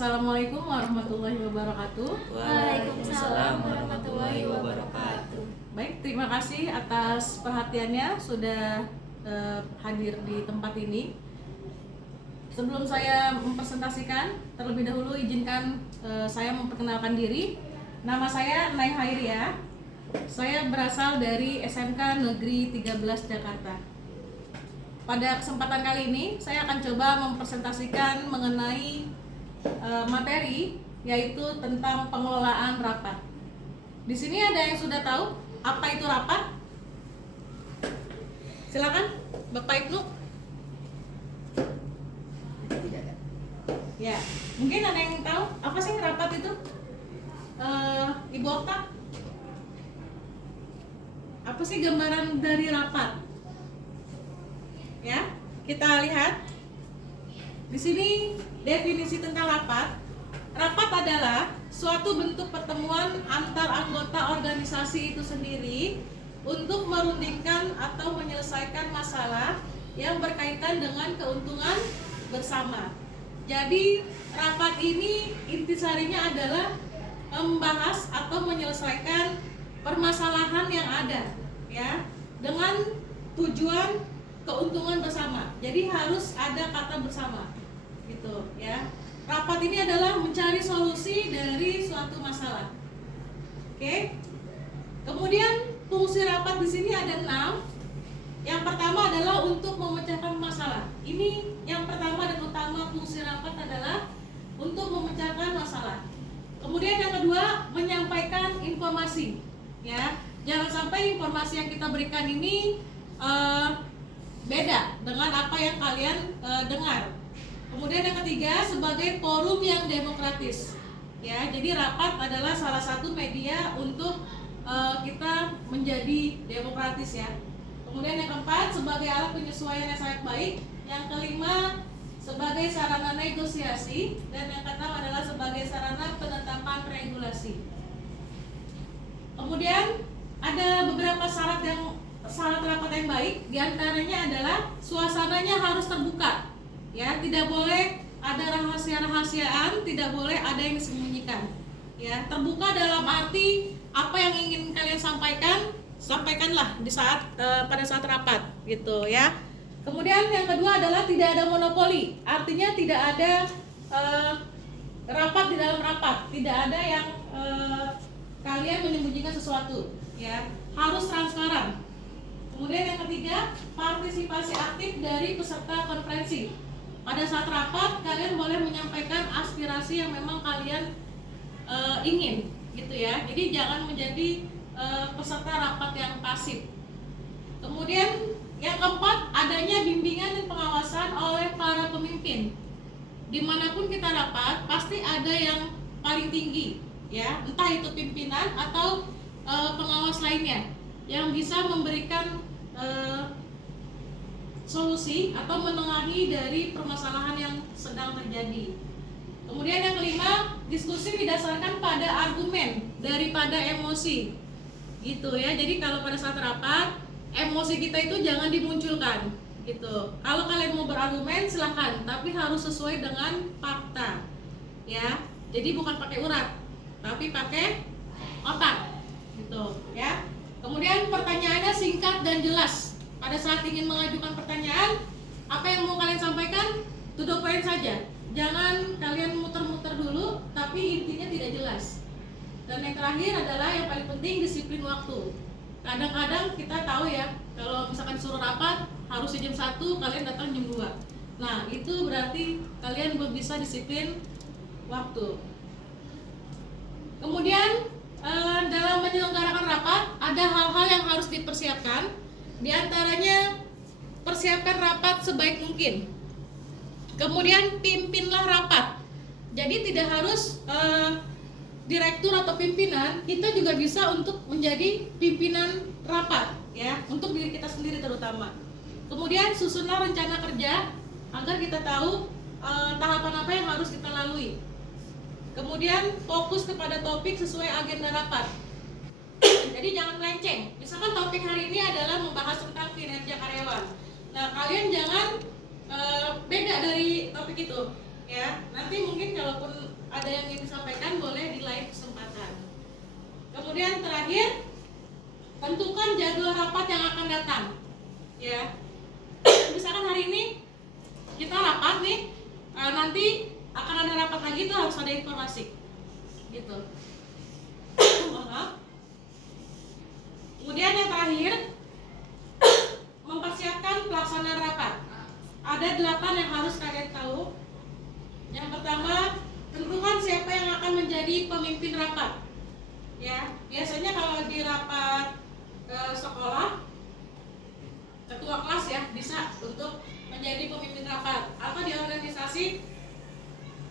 Assalamualaikum warahmatullahi wabarakatuh. Waalaikumsalam warahmatullahi wabarakatuh. Baik, terima kasih atas perhatiannya sudah hadir di tempat ini. Sebelum saya mempresentasikan, terlebih dahulu izinkan saya memperkenalkan diri. Nama saya Nay Hairia. Saya berasal dari SMK Negeri 13 Jakarta. Pada kesempatan kali ini, saya akan coba mempresentasikan mengenai materi, yaitu tentang pengelolaan rapat. Di sini ada yang sudah tahu apa itu rapat? Silakan, Bapak Ibnu. Tidak ada. Ya, mungkin ada yang tahu apa sih rapat itu? Ibu Okta, apa sih gambaran dari rapat? Ya, kita lihat di sini definisi tentang rapat. Rapat adalah suatu bentuk pertemuan antar anggota organisasi itu sendiri untuk merundingkan atau menyelesaikan masalah yang berkaitan dengan keuntungan bersama. Jadi rapat ini intisarinya adalah membahas atau menyelesaikan permasalahan yang ada, ya, dengan tujuan keuntungan bersama. Jadi harus ada kata bersama, gitu, ya. Rapat ini adalah mencari solusi dari suatu masalah. Oke. Kemudian fungsi rapat di sini ada 6. Yang pertama adalah untuk memecahkan masalah. Ini yang pertama dan utama, fungsi rapat adalah untuk memecahkan masalah. Kemudian yang kedua, menyampaikan informasi, ya. Jangan sampai informasi yang kita berikan ini beda dengan apa yang kalian dengar. Kemudian yang ketiga, sebagai forum yang demokratis, ya. Jadi rapat adalah salah satu media untuk kita menjadi demokratis, ya. Kemudian yang keempat, sebagai alat penyesuaian yang sangat baik. Yang kelima, sebagai sarana negosiasi. Dan yang keenam adalah sebagai sarana penetapan regulasi. Kemudian ada beberapa syarat rapat yang baik. Di antaranya adalah suasananya harus terbuka, ya. Tidak boleh ada rahasia-rahasiaan, tidak boleh ada yang disembunyikan, ya. Terbuka dalam arti apa yang ingin kalian sampaikanlah di saat pada saat rapat, gitu, ya. Kemudian yang kedua adalah tidak ada monopoli, artinya tidak ada rapat di dalam rapat, tidak ada yang kalian menyembunyikan sesuatu, ya. Harus transparan. Kemudian yang ketiga, partisipasi aktif dari peserta konferensi. Pada saat rapat, kalian boleh menyampaikan aspirasi yang memang kalian ingin, gitu, ya. Jadi jangan menjadi peserta rapat yang pasif. Kemudian yang keempat, adanya bimbingan dan pengawasan oleh para pemimpin. Dimanapun kita rapat, pasti ada yang paling tinggi, ya, entah itu pimpinan atau pengawas lainnya yang bisa memberikan solusi atau menengahi dari permasalahan yang sedang terjadi. Kemudian yang kelima, diskusi didasarkan pada argumen daripada emosi, gitu, ya. Jadi kalau pada saat rapat, emosi kita itu jangan dimunculkan, gitu. Kalau kalian mau berargumen silahkan, tapi harus sesuai dengan fakta, ya. Jadi bukan pakai urat, tapi pakai otak, gitu, ya. Kemudian pertanyaannya singkat dan jelas. Pada saat ingin mengajukan pertanyaan, apa yang mau kalian sampaikan, to the point saja. Jangan kalian muter-muter dulu, tapi intinya tidak jelas. Dan yang terakhir adalah yang paling penting, disiplin waktu. Kadang-kadang kita tahu, ya, kalau misalkan disuruh rapat harus jam 1, kalian datang jam 2. Nah, itu berarti kalian belum bisa disiplin waktu. Kemudian dalam menyelenggarakan rapat ada hal-hal yang harus dipersiapkan. Di antaranya, persiapkan rapat sebaik mungkin. Kemudian pimpinlah rapat. Jadi tidak harus direktur atau pimpinan, kita juga bisa untuk menjadi pimpinan rapat, ya, untuk diri kita sendiri terutama. Kemudian susunlah rencana kerja agar kita tahu tahapan apa yang harus kita lalui. Kemudian fokus kepada topik sesuai agenda rapat. Jadi jangan melenceng. Misalkan topik hari ini adalah membahas tentang kinerja karyawan. Nah, kalian jangan beda dari topik itu, ya. Nanti mungkin kalaupun ada yang ingin disampaikan boleh di lain kesempatan. Kemudian terakhir, tentukan jadwal rapat yang akan datang. Ya, misalkan hari ini kita rapat nih, nanti akan ada rapat lagi tuh harus ada informasi, gitu. Maaf. Kemudian yang terakhir, mempersiapkan pelaksanaan rapat. Ada 8 yang harus kalian tahu. Yang pertama, tentukan siapa yang akan menjadi pemimpin rapat. Ya, biasanya kalau di rapat sekolah, ketua kelas ya bisa untuk menjadi pemimpin rapat, atau di organisasi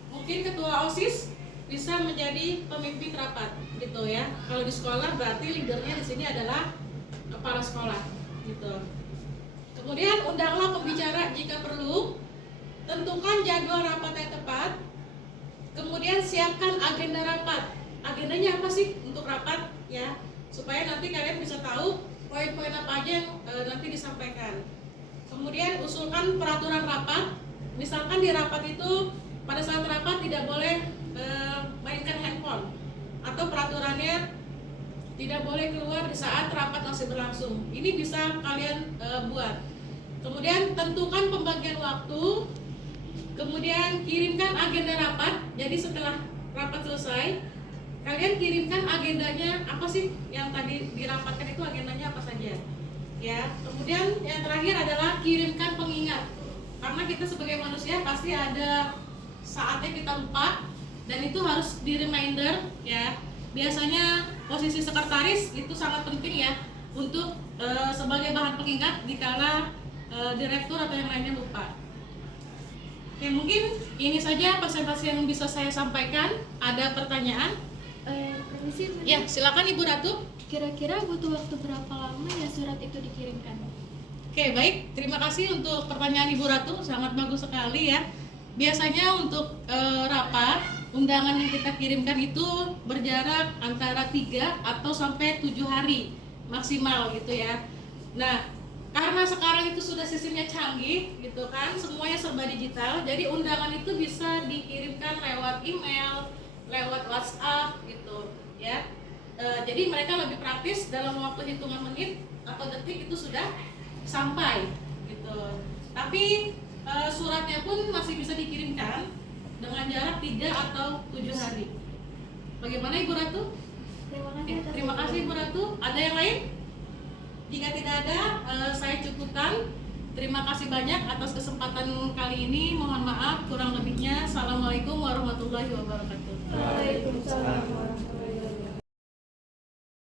mungkin ketua OSIS bisa menjadi pemimpin rapat, gitu ya. Kalau di sekolah berarti leadernya di sini adalah kepala sekolah, gitu. Kemudian undanglah pembicara jika perlu, tentukan jadwal rapat yang tepat. Kemudian siapkan agenda rapat. Agendanya apa sih untuk rapat ya, supaya nanti kalian bisa tahu poin-poin apa aja yang nanti disampaikan. Kemudian usulkan peraturan rapat. Misalkan di rapat itu pada saat rapat tidak boleh mainkan handphone, atau peraturannya tidak boleh keluar di saat rapat masih berlangsung. Ini bisa kalian buat. Kemudian tentukan pembagian waktu. Kemudian kirimkan agenda rapat. Jadi setelah rapat selesai, kalian kirimkan agendanya apa sih yang tadi dirapatkan, itu agendanya apa saja. Ya. Kemudian yang terakhir adalah kirimkan pengingat. Karena kita sebagai manusia pasti ada saatnya kita lupa, dan itu harus di reminder ya. Biasanya posisi sekretaris itu sangat penting ya untuk sebagai bahan pengingat dikala direktur atau yang lainnya lupa. Oke, mungkin ini saja presentasi yang bisa saya sampaikan. Ada pertanyaan? Permisi, Bu. Ya, silakan Ibu Ratu. Kira-kira butuh waktu berapa lama ya surat itu dikirimkan? Oke, baik. Terima kasih untuk pertanyaan Ibu Ratu, sangat bagus sekali ya. Biasanya untuk rapat, undangan yang kita kirimkan itu berjarak antara 3 atau sampai 7 hari maksimal gitu ya. Nah, karena sekarang itu sudah sistemnya canggih gitu kan, semuanya serba digital, jadi undangan itu bisa dikirimkan lewat email, lewat WhatsApp gitu ya. Jadi mereka lebih praktis, dalam waktu hitungan menit atau detik itu sudah sampai gitu. Tapi suratnya pun masih bisa dikirimkan dengan jarak 3 atau 7 hari. Bagaimana Ibu Ratu? Terima kasih Ibu Ratu. Ada yang lain? Jika tidak ada, saya cukupkan. Terima kasih banyak atas kesempatan kali ini. Mohon maaf kurang lebihnya. Assalamualaikum warahmatullahi wabarakatuh. Waalaikumsalam warahmatullahi wabarakatuh.